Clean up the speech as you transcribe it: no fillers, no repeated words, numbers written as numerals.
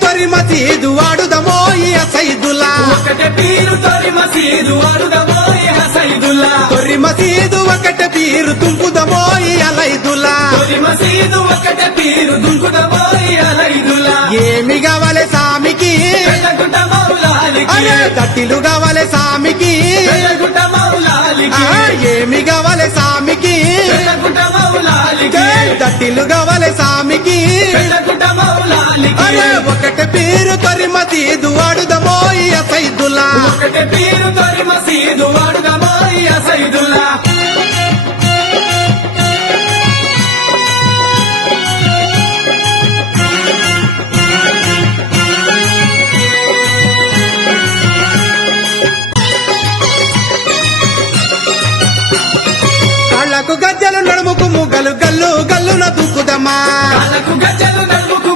తొరి మసీదు వాడుదమో ఈ సైదుల్లా ఒకటే పీరు తొలి మసీదు వాడుదమో సైదుల్లా తొరి మసీదు ఒకటే పీరు తుంపుదమో ఈ అలైదుల్లా తొలి మసీదు ఒకటే పీరు దుంకుదమో అలైదుల్లా ఏమి కావాలి సామికి పెద్దగుట్ట మౌలాలికి అరే తట్టిలు కావాలి సామికి పెద్దగుట్ట మౌలాలికి ఏమి కావాలి సామికి పెద్దగుట్ట మౌలాలికి తట్టిలు కావాలి సామికి పెద్దగుట్ట మౌలాలికి అరే ఒకటే పీరు తొరి మసీదు వాడుదమో ఈ సైదుల్లా ఒకటే పీరు తొలి మసీదు వాడుదమో సైదుల్లా కాళ్ళకు గజ్జలు నడుముకు ముగ్గలు గల్లు గల్లున దూకుదమ్మా కాళ్ళకు గజ్జలు నడుముకు